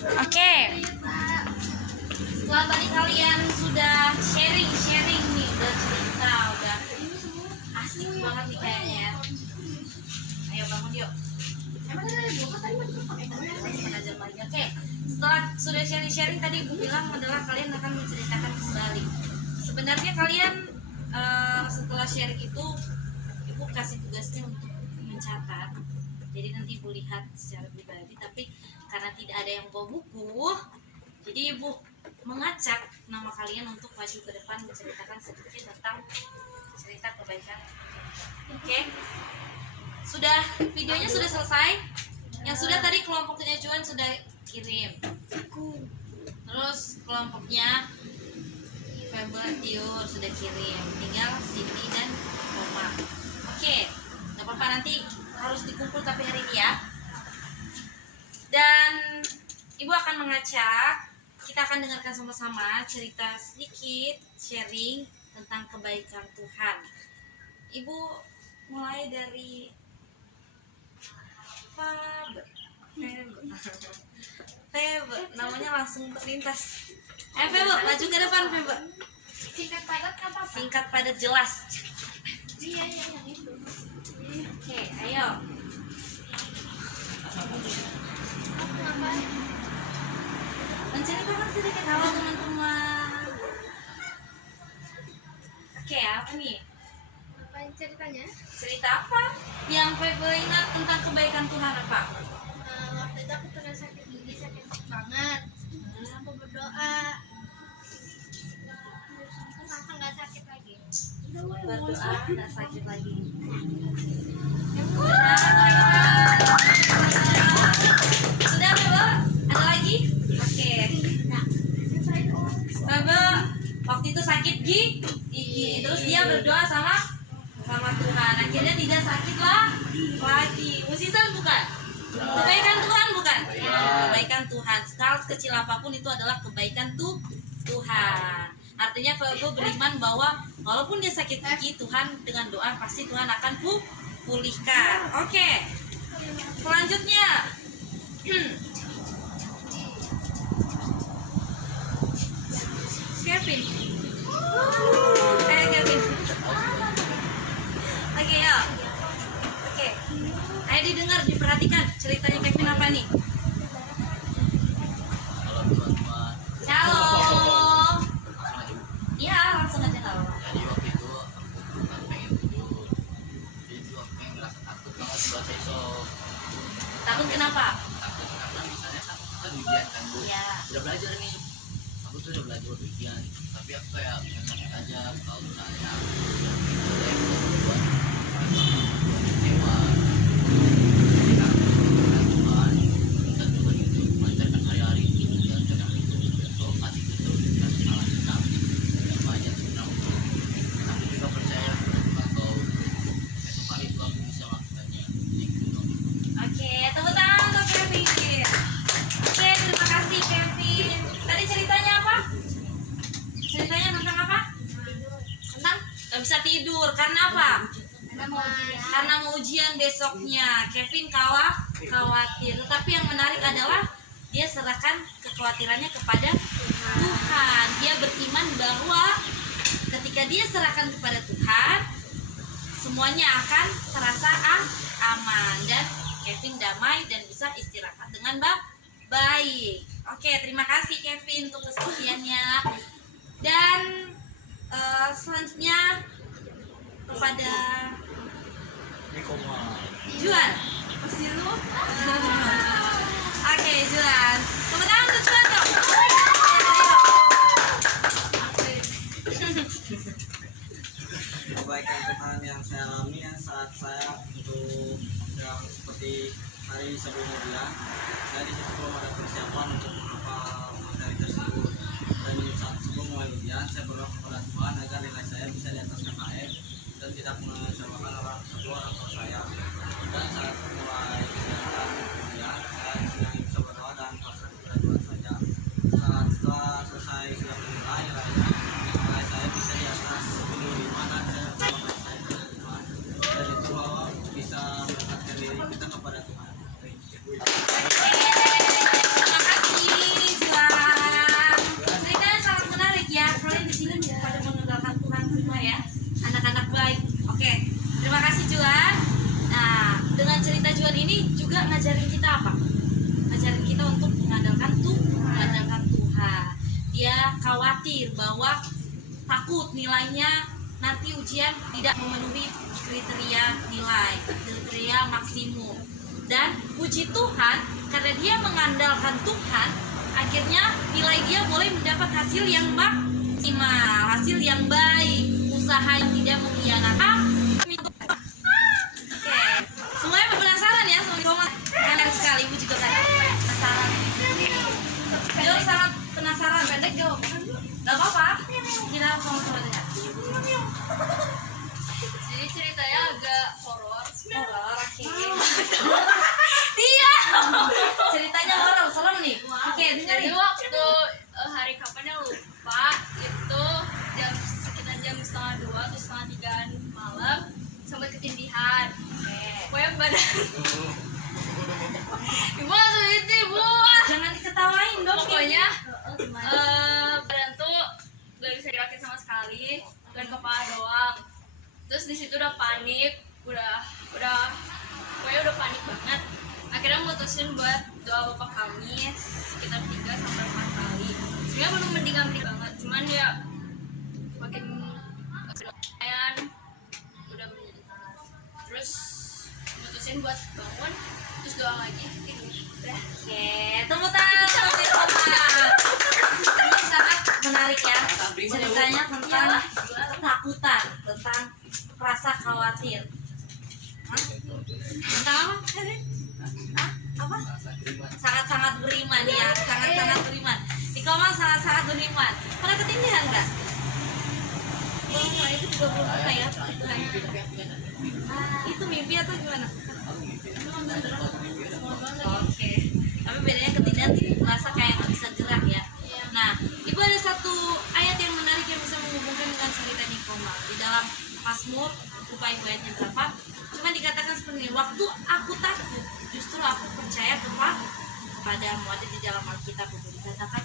Oke. Setelah tadi kalian sudah sharing nih, udah cerita, udah asik banget nih kayaknya ya. Ayo bangun yuk. Setengah jam lagi. Oke. Setelah sudah sharing tadi Ibu bilang adalah kalian akan menceritakan kembali. Sebenarnya kalian setelah sharing itu Ibu kasih tugasnya untuk mencatat. Jadi nanti Ibu lihat secara pribadi, tapi karena tidak ada yang bawa buku, jadi Ibu mengacak nama kalian untuk maju ke depan menceritakan sedikit tentang cerita kebaikan. Oke. Sudah, videonya sudah selesai. Yang sudah tadi kelompoknya Juan sudah kirim. Terus kelompoknya Febel Tiur sudah kirim. Tinggal Cindy dan Roma. Oke. Gak apa-apa, nanti harus dikumpul tapi hari ini ya. Dan Ibu akan mengacak. Kita akan dengarkan sama-sama cerita sedikit sharing tentang kebaikan Tuhan. Ibu mulai dari Febe, namanya langsung terlintas. Febe, maju ke depan Febe. Singkat padat apa? Singkat padat jelas. Iya yang itu. Oke, ayo. Menceritakan sedikit halo teman-teman. Oke, apa nih? Apa ceritanya? Cerita apa? Yang Febe ingat tentang kebaikan Tuhan apa? Waktu itu aku pernah sakit gigi, sakit banget. Terus aku berdoa. Terus langsung nggak sakit lagi. Berdoa nggak sakit lagi. Sudah Febe? Ada lagi? Oke. Febe waktu itu sakit gigi, terus dia berdoa sama Tuhan. Akhirnya tidak sakit lagi. Musisal bukan? Kebaikan Tuhan bukan? Kebaikan Tuhan. Skala sekecil apapun itu adalah kebaikan Tuhan. Artinya Febe beriman bahwa walaupun dia sakit gigi, Tuhan dengan doa pasti Tuhan akan pulihkan. Oke. Selanjutnya. Kevin. Kevin. Oke ya. Oke. Ayo didengar, diperhatikan ceritanya Kevin apa nih? Halo teman-teman. Shalom. Iya, langsung aja halo. Jadi waktu itu aku kan pengen tidur. Jadi itu aku pengen ngerasa takut banget buat besok. Takut kenapa? Takut karena misalnya kan ujian kan Bu. Iya. Udah belajar nih. Aku tuh udah belajar buat ujian. Tapi aku kayak pengen takut aja kalau misalnya jelek buat kecewa. Jadi aku berdoa Tuhan, minta Tuhan itu melancarkan hari-hari ini dan jangan itu besok hati itu tidak salah hitam. Apa aja tentang aku juga percaya kalau esok hari itu aku bisa melakukannya. Gitu. Oke, tepuk tangan untuk Kevin. Oke, terima kasih Kevin. Tadi ceritanya apa? Ceritanya tentang apa? Tentang gak bisa tidur. Karena apa? Karena mau ujian besoknya. Kevin khawatir. Tetapi yang menarik adalah dia serahkan kekhawatirannya kepada Tuhan. Dia beriman bahwa ketika dia serahkan kepada Tuhan, semuanya akan terasa aman dan Kevin damai dan bisa istirahat dengan baik. Oke, terima kasih Kevin untuk kesaksiannya. Dan selanjutnya kepada Juan. Oke, Juan. Tepuk tangan untuk Juan dong. Kebaikan Tuhan yang saya alami ya saat saya untuk yang seperti hari sebelumnya bilang, saya di situ belum ada persiapan untuk menghafal materi tersebut. Dan saat sebelum mulai ujian, saya berdoa kepada Tuhan agar nilai saya bisa di atas KKM dan tidak mengecewakan orang tua saya. Dan saat mulai kegiatan ujian, khawatir bahwa takut nilainya nanti ujian tidak memenuhi kriteria maksimum. Dan puji Tuhan, karena dia mengandalkan Tuhan, akhirnya nilai dia boleh mendapat hasil yang maksimal, hasil yang baik, usaha yang tidak mengkhianati. Oke, semuanya penasaran ya sama Nikoma? Menarik sekali, ibu juga kan penasaran. Jo sangat penasaran, pendek Jo. Gak apa-apa, kita sama-sama dengar. Jadi ceritanya agak horor. Horor, oke. Dia ceritanya horor, serem nih. Oke, Jadi dengerin. waktu hari kapannya lupa, itu sekitar jam 1:30 atau 2:30 malam sampai ketindihan. Pokoknya badan ibu langsung itu ibu. Jangan diketawain dong. Pokoknya Gimana? badan tuh gak bisa gerakin sama sekali, dan kepala doang. Terus di situ udah panik, udah pokoknya udah panik banget. Akhirnya mutusin buat doa Bapak kami sekitar 3-4 kali. Sebenarnya belum mendingan banget, cuman ya makin lumayan udah menjadi. Terus mutusin buat bangun, terus doa lagi, tidur. Oke, tepuk tangan untuk Nikoma. Ini sangat menarik ya. Ceritanya tentang ketakutan, tentang rasa khawatir. Hah? Tentang apa? Hah? Apa? Sangat-sangat beriman ya, sangat-sangat beriman. Nikoma sangat-sangat beriman. Pernah ketindihan nggak? Belum, itu juga belum pernah ya. Itu mimpi atau gimana? Oke, tapi bedanya ketindihan merasa kayak nggak bisa gerak ya. Nah, ibu ada satu ayat yang menarik yang bisa menghubungkan dengan cerita Nikoma di dalam Mazmur, lupa ibu ayatnya berapa. Cuma dikatakan seperti ini, waktu aku takut, justru aku percaya kepadamu. Ada di dalam Alkitab itu dikatakan,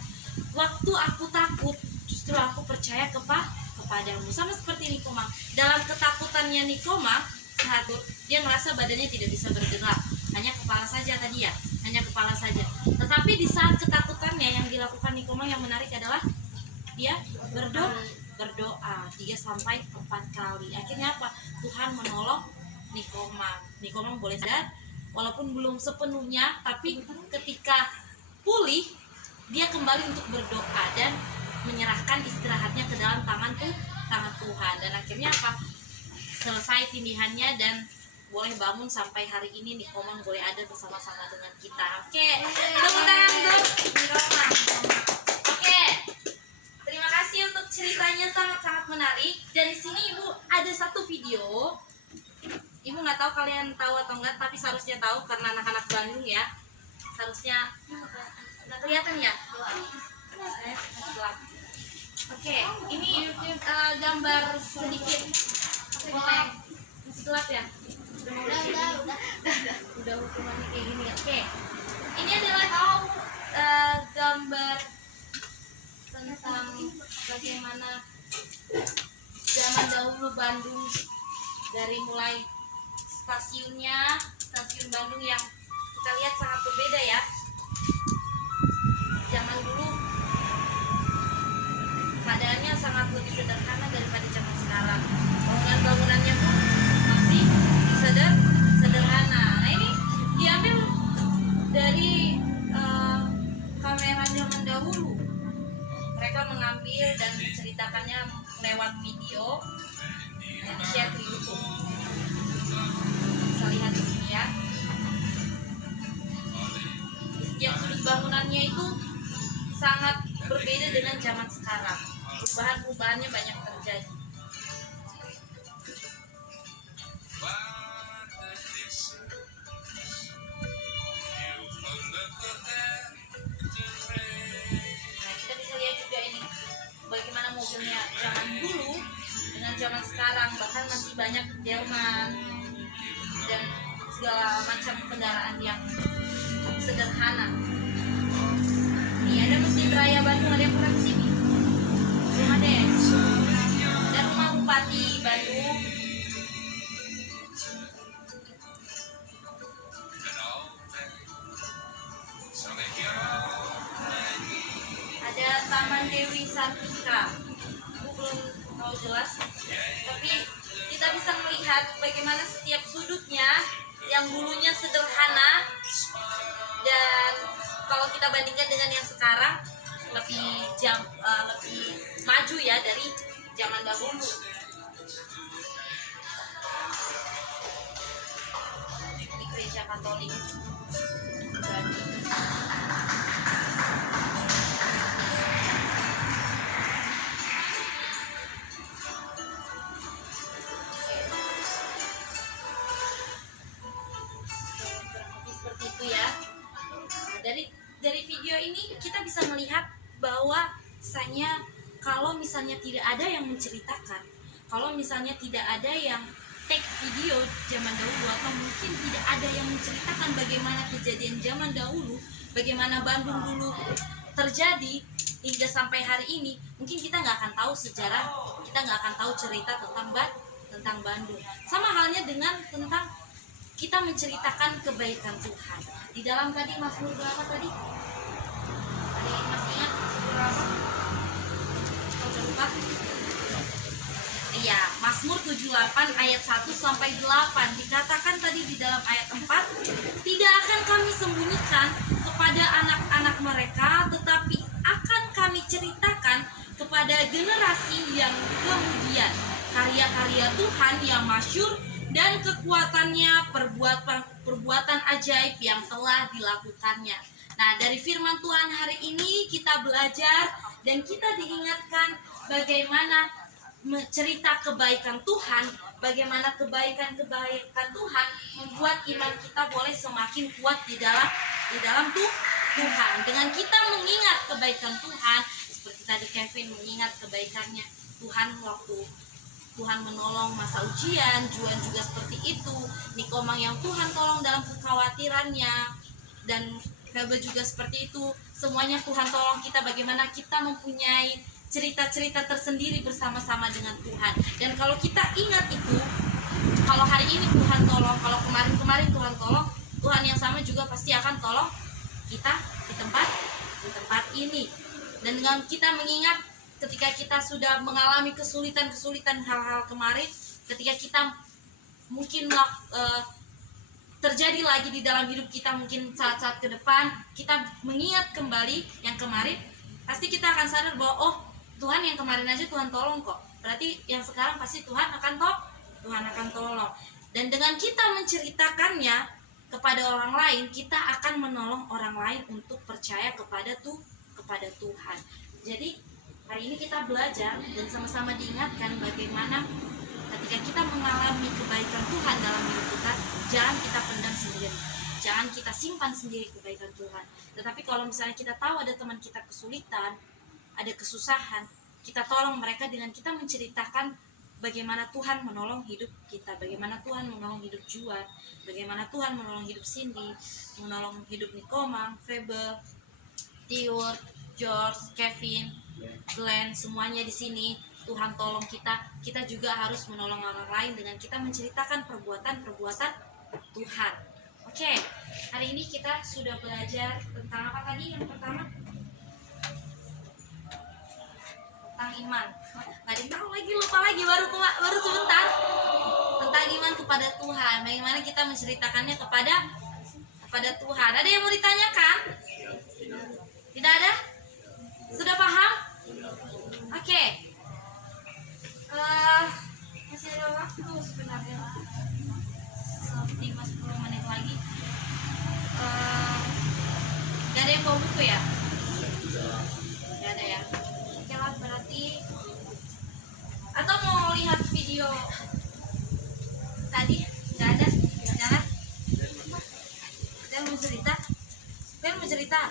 waktu aku takut, justru aku percaya kepadamu. Sama seperti Nikoma, dalam ketakutannya Nikoma saat dia merasa badannya tidak bisa bergerak, hanya kepala saja tadi ya, hanya kepala saja. Tetapi di saat ketakutannya yang dilakukan Nikoma yang menarik adalah dia berdoa 3-4 kali. Akhirnya apa? Tuhan menolong Nikoma. Nikoma boleh sadar walaupun belum sepenuhnya, tapi ketika pulih dia kembali untuk berdoa dan menyerahkan istirahatnya ke dalam tangan Tuhan. Dan akhirnya apa? Selesai tindihannya dan boleh bangun sampai hari ini. Nikoma boleh ada bersama-sama dengan kita. Oke, tepuk tangan untuk Nikoma. Oke, terima kasih untuk ceritanya, sangat-sangat menarik. Dan di sini ibu ada satu video. Ibu nggak tahu kalian tahu atau enggak, tapi seharusnya tahu karena anak-anak Bandung ya. Seharusnya nggak kelihatan ya. Oke, ini gambar sedikit. Boleh masih gelap ya? Udah hukumannya kayak gini. Oke, ini adalah gambar tentang bagaimana zaman dahulu Bandung, dari mulai stasiun Bandung yang kita lihat sangat berbeda ya. Zaman dulu keadaannya sangat lebih sederhana daripada zaman sekarang. Bangunan-bangunannya pun masih sederhana. Nah, ini diambil dari kamera zaman dahulu. Mereka mengambil dan menceritakannya lewat video dan share ke YouTube. Bisa lihat di sini ya. Di setiap sudut bangunannya itu sangat berbeda dengan zaman sekarang. Perubahan-perubahannya banyak terjadi. Nah, kita bisa lihat juga ini bagaimana mobilnya zaman dulu dengan zaman sekarang, bahkan masih banyak delman dan segala macam kendaraan yang sederhana. Nih ada Masjid Raya Bandung, ada yang pernah kesini? Belum ada ya? Ada rumah Bupati Bandung. ada Taman Dewi Sartika. Aku belum tahu jelas, tapi kita bisa melihat bagaimana setiap sudutnya yang dulunya sederhana, dan kalau kita bandingkan dengan yang sekarang lebih maju ya dari zaman dahulu. Di gereja Katolik. Seperti itu ya. Dari video ini kita bisa melihat bahwa misalnya kalau misalnya tidak ada yang menceritakan, kalau misalnya tidak ada yang take video zaman dahulu, atau mungkin tidak ada yang menceritakan bagaimana kejadian zaman dahulu, bagaimana Bandung dulu terjadi hingga sampai hari ini, mungkin kita nggak akan tahu sejarah, kita nggak akan tahu cerita tentang Bandung. Sama halnya dengan tentang kita menceritakan kebaikan Tuhan. Di dalam tadi Mazmur berapa tadi? Ada yang masih ingat Mazmur berapa? Oh, udah lupa? Iya, Mazmur 78 ayat 1 sampai 8 dikatakan tadi di dalam ayat 4, tidak akan kami sembunyikan kepada anak-anak mereka, tetapi akan kami ceritakan kepada generasi yang kemudian karya-karya Tuhan yang masyhur dan kekuatannya, perbuatan ajaib yang telah dilakukannya. Nah, dari firman Tuhan hari ini kita belajar dan kita diingatkan bagaimana cerita kebaikan Tuhan, bagaimana kebaikan Tuhan membuat iman kita boleh semakin kuat di dalam Tuhan. Dengan kita mengingat kebaikan Tuhan, seperti tadi Kevin mengingat kebaikannya Tuhan waktu Tuhan menolong masa ujian, Juan juga seperti itu, Nikomang yang Tuhan tolong dalam kekhawatirannya, dan Febe juga seperti itu. Semuanya Tuhan tolong kita, bagaimana kita mempunyai cerita-cerita tersendiri bersama-sama dengan Tuhan. Dan kalau kita ingat itu, kalau hari ini Tuhan tolong, kalau kemarin-kemarin Tuhan tolong, Tuhan yang sama juga pasti akan tolong kita di tempat ini. Dan dengan kita mengingat ketika kita sudah mengalami kesulitan hal-hal kemarin, ketika kita mungkin terjadi lagi di dalam hidup kita, mungkin saat-saat ke depan kita mengingat kembali yang kemarin, pasti kita akan sadar bahwa oh, Tuhan yang kemarin aja Tuhan tolong kok, berarti yang sekarang pasti Tuhan akan tolong. Dan dengan kita menceritakannya kepada orang lain, kita akan menolong orang lain untuk percaya kepada Tuhan. Jadi hari ini kita belajar dan sama-sama diingatkan bagaimana ketika kita mengalami kebaikan Tuhan dalam hidup kita, jangan kita pendam sendiri, jangan kita simpan sendiri kebaikan Tuhan. Tetapi kalau misalnya kita tahu ada teman kita kesulitan, ada kesusahan, kita tolong mereka dengan kita menceritakan bagaimana Tuhan menolong hidup kita, bagaimana Tuhan menolong hidup Juan, bagaimana Tuhan menolong hidup Cindy, menolong hidup Nikomang, Febe, Tiur, George, Kevin, Glenn, semuanya di sini. Tuhan tolong kita. Kita juga harus menolong orang lain dengan kita menceritakan perbuatan-perbuatan Tuhan. Oke, hari ini kita sudah belajar tentang apa tadi? Yang pertama tentang iman. Nggak ada yang tahu lagi, lupa lagi, baru sebentar. Tentang iman kepada Tuhan. Bagaimana kita menceritakannya kepada Tuhan. Ada yang mau ditanyakan? Tidak ada? Sudah paham? Oke. Masih ada waktu sebenarnya, 5-10 menit lagi. Gak ada yang bawa buku ya? Gak ada ya? Oke lah, berarti atau mau lihat video tadi? Gak ada? Jangan. Saya mau cerita.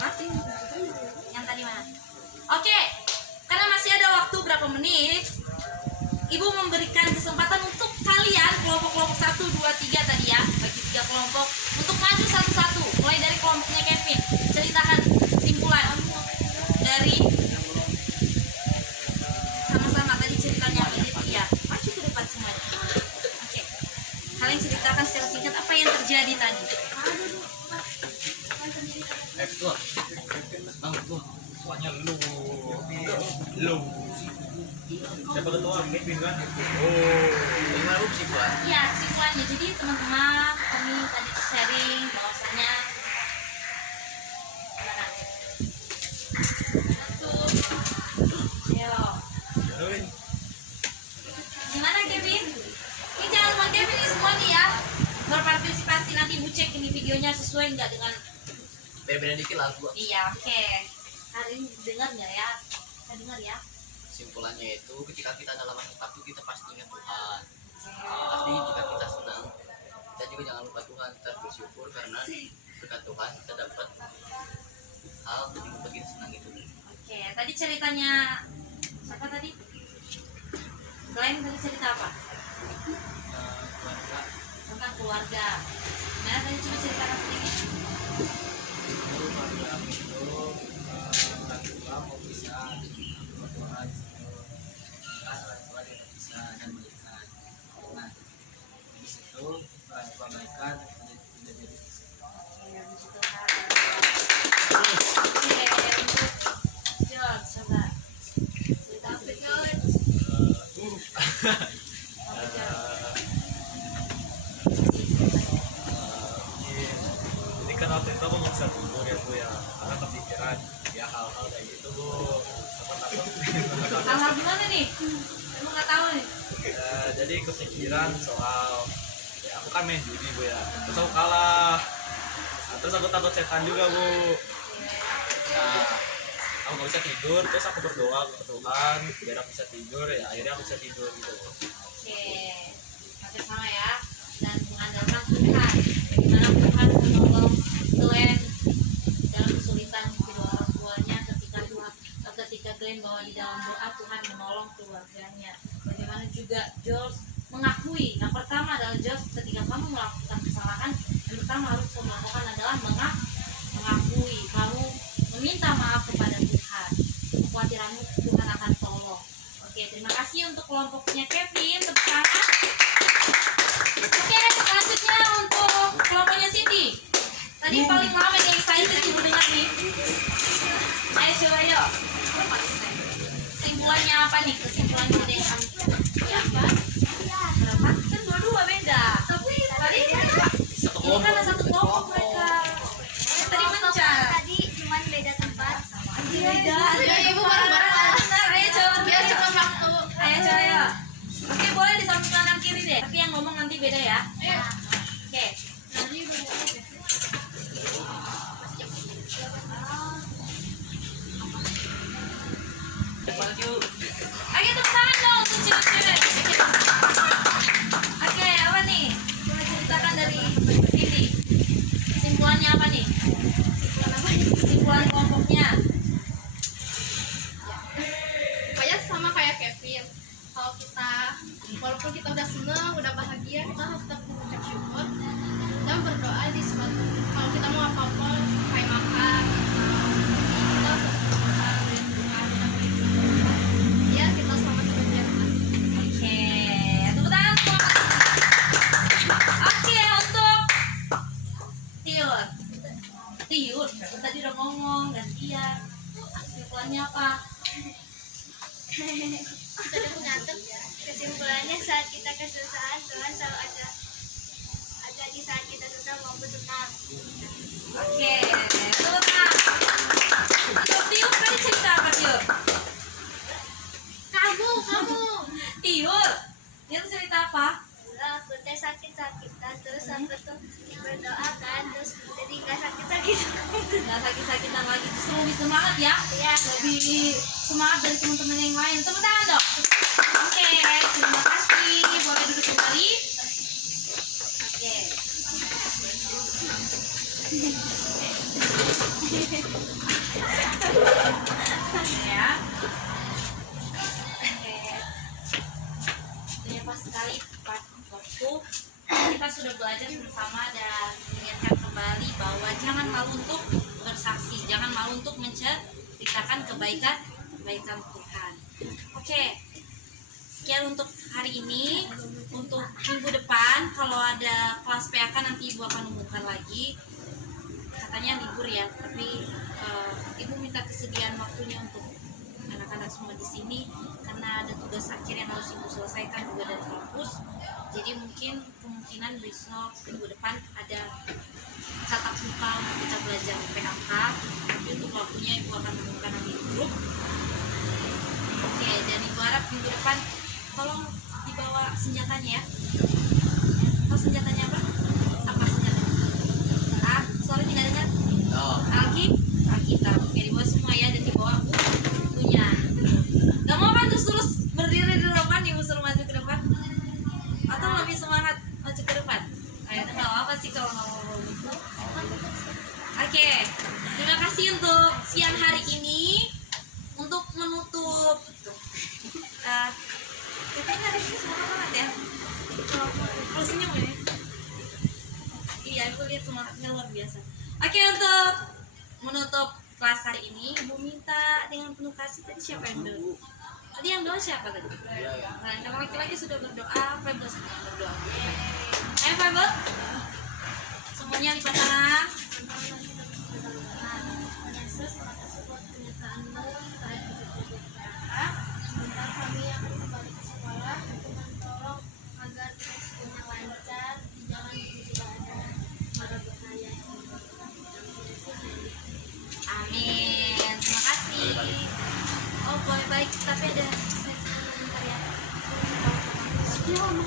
Mati. Yang tadi mana? Oke, karena masih ada waktu berapa menit, Ibu memberikan kesempatan untuk kalian kelompok-kelompok 1, 2, 3 tadi ya, bagi 3 kelompok untuk maju satu-satu. Mulai dari kelompoknya Kevin, ceritakan kesimpulan dari sama-sama tadi ceritanya ya. Maju ke depan semuanya. Oke, kalian ceritakan secara singkat apa yang terjadi tadi. Ekskul. Lo. Siapa ketua? Kevin kan? Oh. Gimana lu sih buat? Ya, kesimpulannya jadi teman-teman kami tadi sharing bahwasanya Yo. Gimana Kevin? Ini jangan lupa Kevin nih semua nih ya berpartisipasi, nanti ibu cek ini videonya sesuai nggak dengan Beda-beda dikit lah gua. iya oke. Hari ini dengar nggak ya? Kita dengar ya. Kesimpulannya itu ketika kita dalam waktu kita pasti ingat Tuhan. Tapi jika kita senang, kita juga jangan lupa Tuhan. Kita harus bersyukur karena berkat Tuhan kita dapat hal yang membuat kita senang itu. Oke, tadi ceritanya apa tadi? Selain tadi cerita apa? Keluarga Tentang keluarga. Nah, tadi coba ceritakan sedikit. Itu keluarga aku itu orang tua mau pisah, orang tua dia pisah dan balikan. Nah, di situ orang tua balikan tidak jadi pisah. Ya, puji Tuhan. Oke, untuk John, coba cerita sedikit. Apa, John? Ini kan waktu itu aku nggak bisa tidur ya Bu ya, karena kepikiran ya hal-hal kayak gitu Bu. Takut-takut. Hal-hal gimana nih? Emang nggak tahu nih. Jadi kepikiran soal ya aku kan main judi Bu ya, terus aku kalah. Nah, terus aku takut setan juga Bu. Nah, aku nggak bisa tidur, terus aku berdoa ke Tuhan biar aku bisa tidur, ya akhirnya aku bisa tidur gitu. Oke, hampir sama ya. Dan mengandalkan Tuhan. Bagaimana Tuhan menolong Glenn dalam kesulitan kedua orang tuanya ketika Glenn bawa di dalam doa Tuhan menolong keluarganya. Bagaimana juga George mengakui. Yang pertama adalah George, ketika kamu melakukan kesalahan, yang pertama harus kamu lakukan adalah mengakui, kamu meminta maaf kepada Tuhan. Kekhawatiranmu Tuhan akan tolong. Oke, terima kasih untuk kelompoknya Kevin, tepuk tangan. Oke, selanjutnya untuk kelompoknya Siti. Tadi paling lama yang excited ibu dengar nih. Ayo coba yuk. Kesimpulannya apa nih? Kesimpulannya ada yang apa? Berapa? Kan dua-dua beda. Tapi tadi ini kan satu kelompok mereka. Tadi mencar. Tadi cuma beda tempat. Beda. Ya, ibu bareng-bareng. Benar, ayo coba. Biar cepat waktu. Ayo coba yuk. Oke, boleh di samping kanan kiri deh. Tapi yang ngomong nanti beda ya. Ayo. Oke. Oke, tepuk tangan dong untuk cewek-cewek. Oke, apa nih? Coba ceritakan dari Siti. Kesimpulannya apa nih? Kesimpulan kelompoknya. Pokoknya sama kayak Kevin. Kalau kita, walaupun kita udah seneng, udah bahagia, kita harus tetap mengucap syukur dan berdoa di suatu. Kalau kita mau apa-apa, kayak makan, kita harus berdoa dan doa kita biar kita selamat sampai akhir. Oke, tepuk tangan semua. Oke, untuk Tiur. Tiur, tadi udah ngomong gantian. Kesimpulannya apa? Kita udah mencatat kesimpulannya saat kita kesusahan Tuhan selalu ada di saat kita susah maupun senang. Oke, tepuk tangan. Untuk Tiur tadi cerita apa Tiur? Kamu Tiur, Tiur cerita apa? aku teh sakit-sakitan terus aku tuh berdoa kan terus jadi nggak sakit-sakitan. Nggak sakit-sakitan lagi, justru lebih semangat ya. Iya. Lebih semangat dari teman-teman yang lain. Tepuk tangan dong. Oke, terima kasih. Boleh duduk kembali. Oke. Ya. Oke. Ini pas sekali Pak waktu kita sudah belajar bersama dan mengingatkan kembali bahwa jangan malu untuk bersaksi, jangan malu untuk menceritakan kebaikan Tuhan. Oke, sekian untuk hari ini. Untuk minggu depan kalau ada kelas PAK nanti ibu akan umumkan lagi. Katanya libur ya, tapi ibu minta kesediaan waktunya untuk anak-anak semua di sini karena ada tugas akhir yang harus ibu selesaikan juga dari kampus. Jadi mungkin kemungkinan besok minggu depan ada tatap muka untuk kita belajar PKK. Tapi untuk waktunya ibu akan mengumumkan nanti di grup. Oke, dan ibu harap minggu depan tolong dibawa senjatanya ya. Tahu senjatanya apa? Apa senjatanya? Ah, soalnya tidak dengar. Oh, Alkitab. Oke, dibawa semua ya dan dibawa bukunya. Gak mau kan terus berdiri di depan, ibu suruh maju ke depan? Atau lebih semangat maju ke depan? Ayo, itu gak apa sih kalau nggak mau buku. Oke, terima kasih untuk siang hari ini. Untuk menutup mungkin hari ini semangat banget ya. Kalau senyum ya. Iya, aku lihat semangatnya luar biasa. Oke, untuk menutup kelas hari ini, Ibu minta dengan penuh kasih. Tadi siapa yang berdoa? Tadi yang doa siapa tadi? Nah, yang laki-laki sudah berdoa, Febel sudah berdoa. Ayo Febel, semuanya lipat tangan. Yesus, makasih buat penyertaan-Mu saat kita belajar PKK. Sebentar kami akan kembali ke sekolah. Tuhan tolong agar semuanya lancar, di jalan juga tidak ada mara bahaya yang Amin. Terima kasih. Oh, boleh baik, tapi ada sebentar ya. Iya, mau.